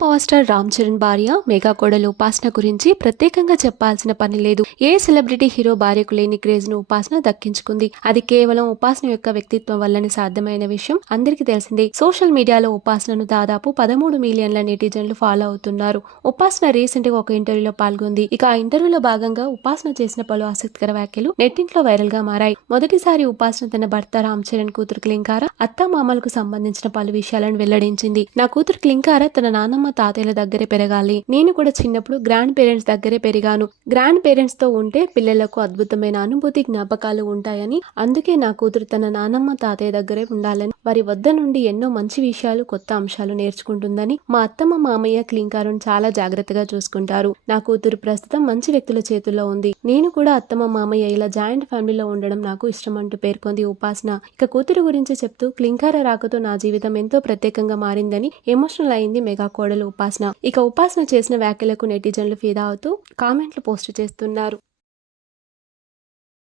Power star Ram Charan భార్య mega కోడలు ఉపాసన గురించి ప్రత్యేకంగా చెప్పాల్సిన పని లేదు. ఏ సెలబ్రిటీ హీరో భార్యకు లేని క్రేజ్ ను ఉపాసన దక్కించుకుంది. అది కేవలం ఉపాసన యొక్క వ్యక్తిత్వం వల్లనే సాధ్యమైన విషయం అందరికీ తెలిసిందే. సోషల్ మీడియాలో ఉపాసనను దాదాపు 13 మిలియన్ల నెటిజన్లు ఫాలో అవుతున్నారు. ఉపాసన రీసెంట్ గా ఒక ఇంటర్వ్యూలో పాల్గొంది. ఇక ఆ ఇంటర్వ్యూలో భాగంగా ఉపాసన చేసిన పలు ఆసక్తికర వ్యాఖ్యలు నెట్టింట్లో వైరల్ గా మారాయి. మొదటిసారి ఉపాసన తన భర్త రామ్ చరణ్ కూతురు క్లింకార అత్తామామలకు సంబంధించిన పలు విషయాలను వెల్లడించింది. నా కూతురు క్లింకార తన నాన్నమ్మ తాతయ్యల దగ్గరే పెరగాలి. నేను కూడా చిన్నప్పుడు గ్రాండ్ పేరెంట్స్ దగ్గరే పెరిగాను. గ్రాండ్ పేరెంట్స్ తో ఉంటే పిల్లలకు అద్భుతమైన అనుభూతి జ్ఞాపకాలు ఉంటాయని, అందుకే నా కూతురు తన నాన్నమ్మ తాతయ్య దగ్గరే ఉండాలని, వారి వద్ద నుండి ఎన్నో మంచి విషయాలు, కొత్త అంశాలు నేర్చుకుంటుందని, మా అత్తమ్మ మామయ్య క్లింకారును చాలా జాగ్రత్తగా చూసుకుంటారు. నా కూతురు ప్రస్తుతం మంచి వ్యక్తుల చేతుల్లో ఉంది. నేను కూడా అత్తమ్మ మామయ్య ఇలా జాయింట్ ఫ్యామిలీలో ఉండడం నాకు ఇష్టం అంటూ పేర్కొంది ఉపాసన. ఇక కూతురు గురించి చెప్తూ, క్లింకార రాకతో నా జీవితం ఎంతో ప్రత్యేకంగా మారిందని ఎమోషనల్ అయింది మెగా కోడలు ఉపాసన. ఇక ఉపాసన చేసిన వ్యాఖ్యలకు నెటిజన్లు ఫిదా అవుతూ కామెంట్లు పోస్ట్ చేస్తున్నారు.